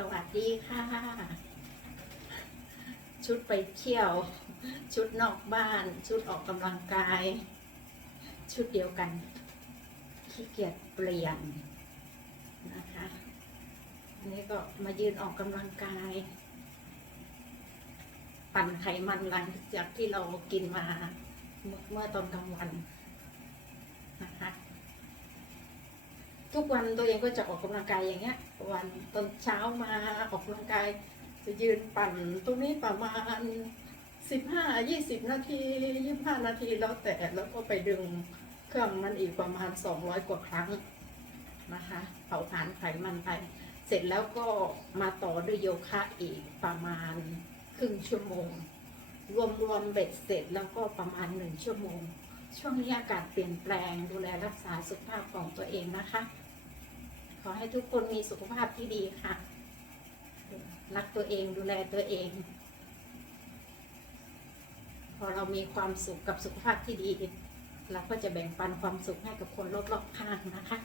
สวัสดีค่ะ ชุดไปเที่ยว ชุดนอกบ้าน ชุดออกกำลังกาย ชุดเดียวกันขี้เกียจเปลี่ยนนะคะอันนี้ก็มายืนออกกำลังกาย ปั่นไขมันหลังจากที่เรากินมา เมื่อเมื่อตอนกลางวันนะคะ ทุกวันตัวเองก็จะออกกำลังกายอย่างเงี้ย วันตอนเช้ามาออกกำลังกาย จะยืนปั่นตรงนี้ประมาณสิบห้ายี่สิบนาทียี่ห้านาทีแล้วแต่แล้วก็ไปดึงเครื่องมันอีกประมาณสองร้อยกว่าครั้งนะคะเผาผลาญไขมันไป เสร็จแล้วก็มาต่อด้วยโยคะอีกประมาณครึ่งชั่วโมง รวมรวมเบ็ดเสร็จแล้วก็ประมาณหนึ่งชั่วโมง ช่วงนี้อากาศเปลี่ยนแปลงดูแลรักษาสุขภาพของตัวเองนะคะ อให้ทุกคนมีสุขภาพที่ดีค่ะ รักตัวเองดูแลตัวเอง พอเรามีความสุขกับสุขภาพที่ดี เราก็จะแบ่งปันความสุขให้กับคนรอบๆข้างนะคะ